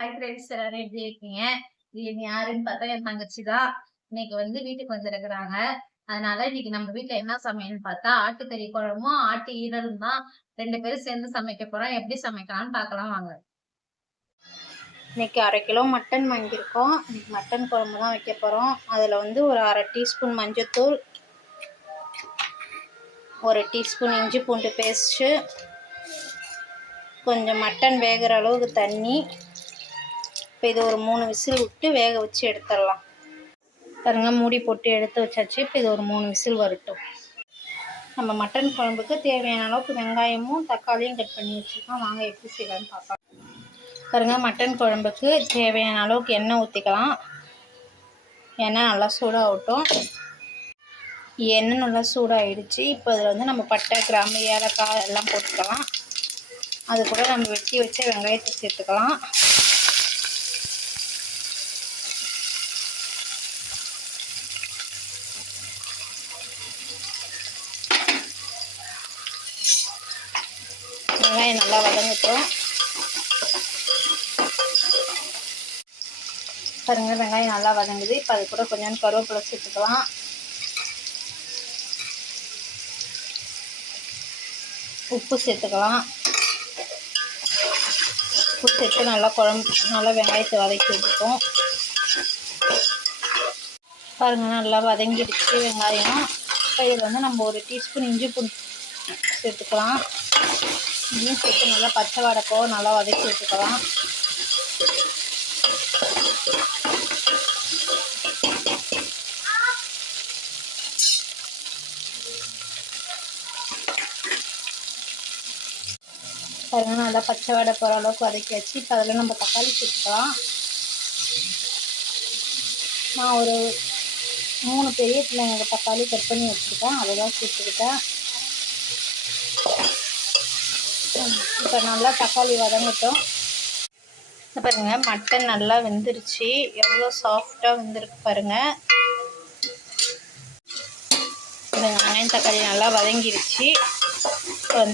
Hi friends, எல்லாரும் எப்படி இருக்கீங்க? இது யாருன்னு பார்த்தா என் தங்கச்சி தான். இன்னைக்கு வீட்டுக்கு வந்திருக்கிறாங்க. அதனால இன்னைக்கு நம்ம வீட்டுல என்ன சமையல்னு பார்த்தா ஆட்டுக்கறி குழம்பும் ஆட்டு ஈரலும் தான். 2 பேரும் சேர்ந்து சமைக்க போறோம். எப்படி சமைக்கலாம்னு பார்க்கலாம் வாங்க. இன்னைக்கு 1/2 கிலோ மட்டன் வாங்கியிருக்கோம். இன்னைக்கு மட்டன் குழம்பு தான் வைக்க போகிறோம். அதில் ஒரு 1/2 டீஸ்பூன் மஞ்சள்தூள், 1 டீஸ்பூன் இஞ்சி பூண்டு பேஸ்ட்டு, கொஞ்சம் மட்டன் வேகிற அளவுக்கு தண்ணி. இப்போ இது ஒரு 3 விசில் விட்டு வேக வச்சு எடுத்துடலாம். பாருங்க, மூடி போட்டு எடுத்து வச்சாச்சு. இப்போ இது ஒரு 3 விசில் வரட்டும். நம்ம மட்டன் குழம்புக்கு தேவையான அளவுக்கு வெங்காயமும் தக்காளியும் கட் பண்ணி வச்சுருக்கோம். வாங்க எப்படி செய்யலான்னு பார்க்கலாம். பாருங்க, மட்டன் குழம்புக்கு தேவையான அளவுக்கு எண்ணெய் ஊற்றிக்கலாம். எண்ணெய் நல்லா சூடாகட்டும். எண்ணெய் நல்லா சூடாகிடுச்சு. இப்போ அதில் நம்ம பட்டை, கிராம்பு, ஏலக்காய் எல்லாம் போட்டுக்கலாம். அது கூட நம்ம வெட்டி வச்ச வெங்காயத்தை சேர்த்துக்கலாம். வெங்காயம் நல்லா வதங்கட்டும். பாருங்க, வெங்காயம் நல்லா வதங்குது. இப்போ அது கூட கொஞ்சம் கருவேப்பிலை சேர்த்துக்கலாம். உப்பு சேர்த்துக்கலாம். உப்பு சேர்த்து நல்லா வெங்காயத்தை வதக்கி விட்டுப்போம். பாருங்கள், நல்லா வதங்கிடுச்சு வெங்காயம். இப்போ இதில் நம்ம 1 டீஸ்பூன் இஞ்சி பூண்டு சேர்த்துக்கலாம். இதையும் சேர்த்து நல்லா பச்சை வாடை நல்லா வதக்கி விட்டுக்கலாம். பாருங்க, நல்லா பச்சை வாடை போகிற அளவுக்கு வதக்கி வச்சு இப்போ அதில் நம்ம தக்காளி சேர்த்துக்கலாம். நான் ஒரு 3 பெரிய பிள்ளைங்க தக்காளி கட் பண்ணி வச்சுருக்கேன். அதை தான் சேர்த்துக்கிட்டேன். இப்போ நல்லா தக்காளி வதங்கட்டும். பாருங்க, மட்டன் நல்லா வெந்துருச்சு. எவ்வளோ சாஃப்டாக வெந்திருக்கு பாருங்கள். வெங்காயம் தக்காளி நல்லா வதங்கிருச்சு. இப்போ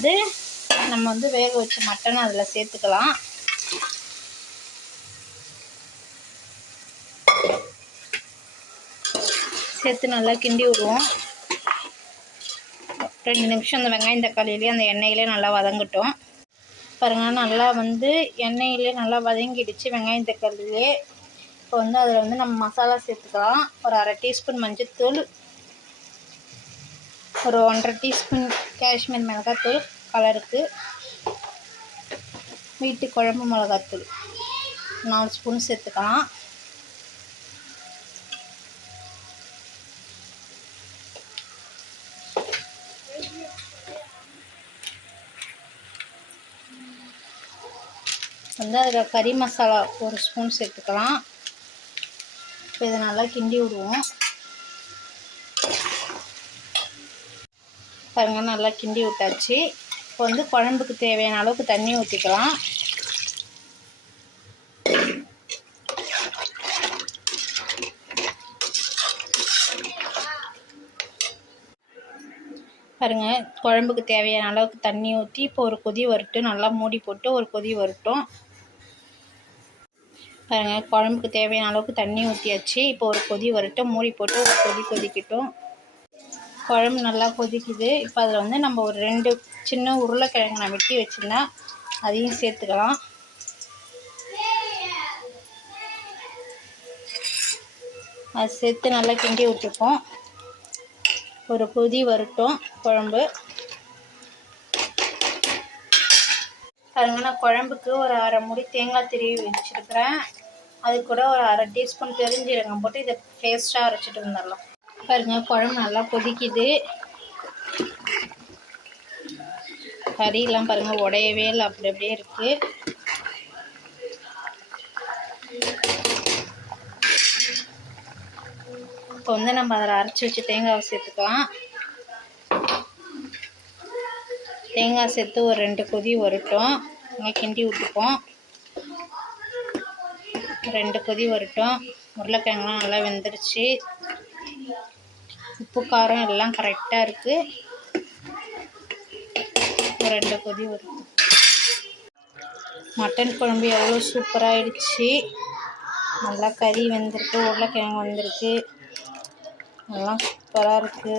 நம்ம வேக வச்ச மட்டன் அதில் சேர்த்துக்கலாம். சேர்த்து நல்லா கிண்டி விடுவோம். 2 நிமிஷம் அந்த வெங்காயம் தக்காளியிலே அந்த எண்ணெயிலே நல்லா வதங்கட்டும். பாருங்கள், நல்லா எண்ணெயிலே நல்லா வதங்கிடுச்சு வெங்காயம் தக்காளியிலே. இப்போ அதில் நம்ம மசாலா சேர்த்துக்கலாம். ஒரு 1/2 டீஸ்பூன் மஞ்சள்தூள், ஒரு 1/2 டீஸ்பூன் காஷ்மீர் மிளகாத்தூள் கலருக்கு, வீட்டு குழம்பு மிளகாத்தூள் 4 ஸ்பூன் சேர்த்துக்கலாம். அதில் கறி மசாலா 1 ஸ்பூன் சேர்த்துக்கலாம். இப்போ இதை நல்லா கிண்டி விடுவோம். பாருங்கள், நல்லா கிண்டி விட்டாச்சு. இப்போ குழம்புக்கு தேவையான அளவுக்கு தண்ணி ஊற்றிக்கலாம். பாருங்கள், குழம்புக்கு தேவையான அளவுக்கு தண்ணி ஊற்றி இப்போ ஒரு கொதி வரட்டும். நல்லா மூடி போட்டு ஒரு கொதி வரட்டும். பாருங்கள், குழம்புக்கு தேவையான அளவுக்கு தண்ணி ஊற்றியாச்சு. இப்போ ஒரு கொதி வரட்டும். மூடி போட்டு ஒரு கொதிக்கட்டும். குழம்பு நல்லா கொதிக்குது. இப்போ அதில் நம்ம ஒரு 2 சின்ன உருளைக்கிழங்கு நான் வெட்டி வச்சுருந்தேன், அதையும் சேர்த்துக்கலாம். அது சேர்த்து நல்லா கிண்டி விட்டுப்போம். ஒரு கொதி வரட்டும் குழம்பு. பாருங்க, நான் குழம்புக்கு ஒரு 1/2 மூடி தேங்காய் திருவி வச்சுருக்கிறேன். அது கூட ஒரு 1/2 டீஸ்பூன் பெருஞ்சீரகம் போட்டு இதை பேஸ்ட்டாக அரைச்சிட்டு வந்துடலாம். பாருங்கள், குழம்பு நல்லா கொதிக்குது. கறியெல்லாம் பாருங்கள் உடையவே இல்லை, அப்படி அப்படியே இருக்குது. இப்போ நம்ம அதில் அரைச்சி வச்சு தேங்காவை சேர்த்துக்கலாம். தேங்காய் சேர்த்து ஒரு 2 கொதி வரட்டும். நல்லா கிண்டி விட்டுப்போம். 2 கொதி வரட்டும். உருளைக்கிழங்குலாம் நல்லா வெந்துருச்சு. உப்பு காரம் எல்லாம் கரெக்டாக இருக்குது. 2 கொதி வரும். மட்டன் குழம்பு எவ்வளோ சூப்பராகிடுச்சு. நல்லா கறி வெந்திருக்கு, உருளைக்கிழங்கு வந்திருக்கு, எல்லாம் சூப்பராக இருக்குது.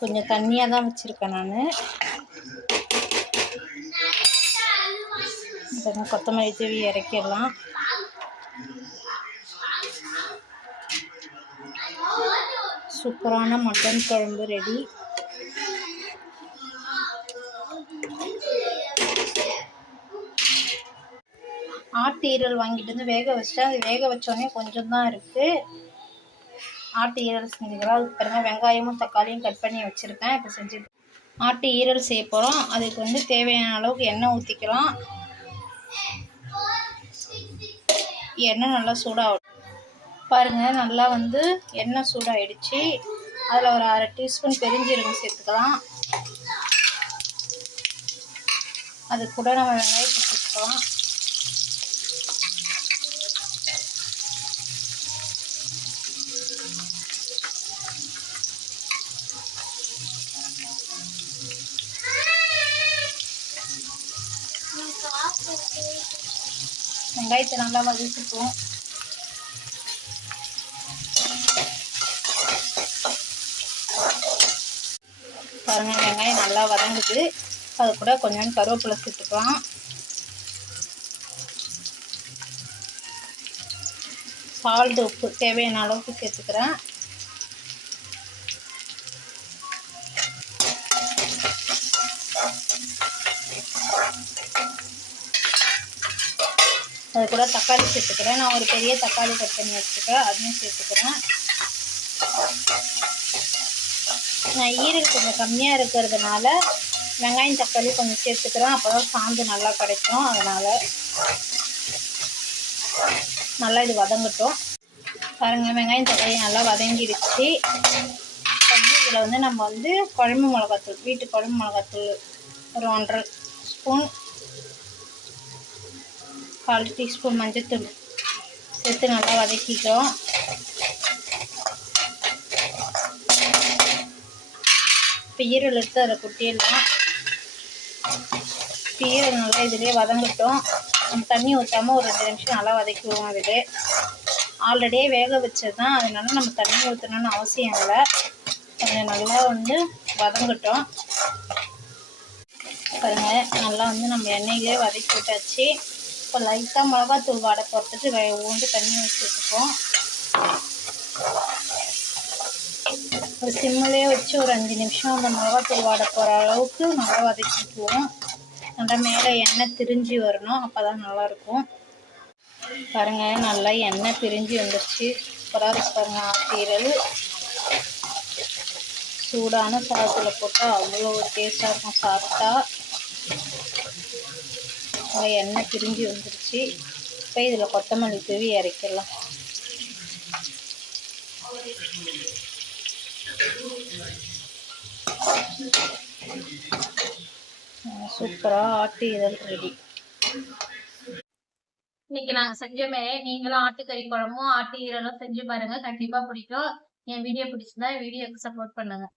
கொஞ்சம் தண்ணியாக தான் வச்சுருக்கேன் நான். கொத்தமல்லி தூவி இறக்கிடலாம். சூப்பரான மட்டன் குழம்பு ரெடி. ஆட்டு ஈரல் வாங்கிட்டு வந்து வேக வச்சிட்டேன். அது வேக வச்சோடனே கொஞ்சம் தான் இருக்குது. ஆட்டு ஈரல் செஞ்சுக்கலாம். அதுக்கு பாருங்கள் வெங்காயமும் தக்காளியும் கட் பண்ணி வச்சுருக்கேன். இப்போ செஞ்சு ஆட்டு ஈரல் செய்ய போகிறோம். அதுக்கு வந்து தேவையான அளவுக்கு எண்ணெய் ஊற்றிக்கலாம். எண்ணெய் நல்லா சூடாகும் பாருங்கள். நல்லா வந்து எண்ணெய் சூடாகிடுச்சு. அதில் ஒரு 1/2 டீஸ்பூன் பெருஞ்சீரகம் சேர்த்துக்கலாம். அது கூட நம்ம வெங்காயத்தை சேர்த்துக்கலாம். வெங்காயத்தை நல்லா வதக்கிப்போம். பாருங்க வெங்காயம் நல்லா வதங்குது. அது கூட கொஞ்சம் கருவேப்பிலை சேர்த்துக்கலாம். சால்ட் உப்பு தேவையான அளவுக்கு சேர்த்துக்கிறேன். அது கூட தக்காளி சேர்த்துக்கிறேன். நான் ஒரு பெரிய தக்காளி கட் பண்ணி வச்சுக்கிறேன், அதையும் சேர்த்துக்கிறேன். நான் ஈரல் கொஞ்சம் கம்மியாக இருக்கிறதுனால வெங்காயம் தக்காளி கொஞ்சம் சேர்த்துக்கிறேன். அப்போ தான் சாந்து நல்லா கிடைக்கும். அதனால் நல்லா இது வதங்கட்டும். பாருங்கள் வெங்காயம் தக்காளி நல்லா வதங்கிடுச்சு. இதில் வந்து நம்ம வந்து குழம்பு மிளகாத்தூள், வீட்டு குழம்பு மிளகாத்தூள் ஒரு 1.5 ஸ்பூன், 1/4 டீஸ்பூன் மஞ்சத்தூள் சேர்த்து நல்லா வதக்கிக்கிறோம். இப்போ ஈரல் எடுத்து அதில் கொட்டிடலாம். இப்போ ஈரல் நல்லா இதிலே வதங்கட்டும். நம்ம தண்ணி ஊற்றாமல் ஒரு 2 நிமிஷம் நல்லா வதக்கிடுவோம். அதிலே ஆல்ரெடியே வேக வச்சது தான், அதனால நம்ம தண்ணி ஊற்றணும்னு அவசியம் இல்லை. கொஞ்சம் நல்லா வந்து வதங்கட்டும். பாருங்கள் நல்லா வந்து நம்ம எண்ணெயிலே வதக்கி விட்டாச்சு. இப்போ லைட்டாக மிளகாத்தூள் வாடை போகிறதுக்கு ஊண்டு தண்ணி வச்சுருக்கோம். ஒரு சிம்மிலே வச்சு ஒரு 5 நிமிஷம் அந்த மிளகாத்தூள் வாடை போகிற அளவுக்கு நல்லா வதக்கிக்குவோம். நல்லா மேலே எண்ணெய் திரிஞ்சு வரணும், அப்போ தான் நல்லாயிருக்கும். பாருங்கள் நல்லா எண்ணெய் பிரிஞ்சு வந்துடுச்சு. சூப்பராக இருக்கு பாருங்கள். ஆட்டீரல் சூடான சாதத்தில் போட்டால் அவ்வளோ ஒரு டேஸ்ட்டாக இருக்கும். சாப்பிட்டா எண்ணெய் பிரிஞ்சு வந்துடுச்சு. இப்போ இதில் கொத்தமல்லி தூவி இறக்கிடலாம். சூப்பராக ஆட்டு ஈரல் ரெடி. இன்னைக்கு நாங்க செஞ்சோமே, நீங்களும் ஆட்டுக்கறி குழம்பும் ஆட்டு ஈரலும் செஞ்சு பாருங்க. கண்டிப்பா பிடிக்கும். என் வீடியோ பிடிச்சிருந்தா வீடியோக்கு சப்போர்ட் பண்ணுங்க.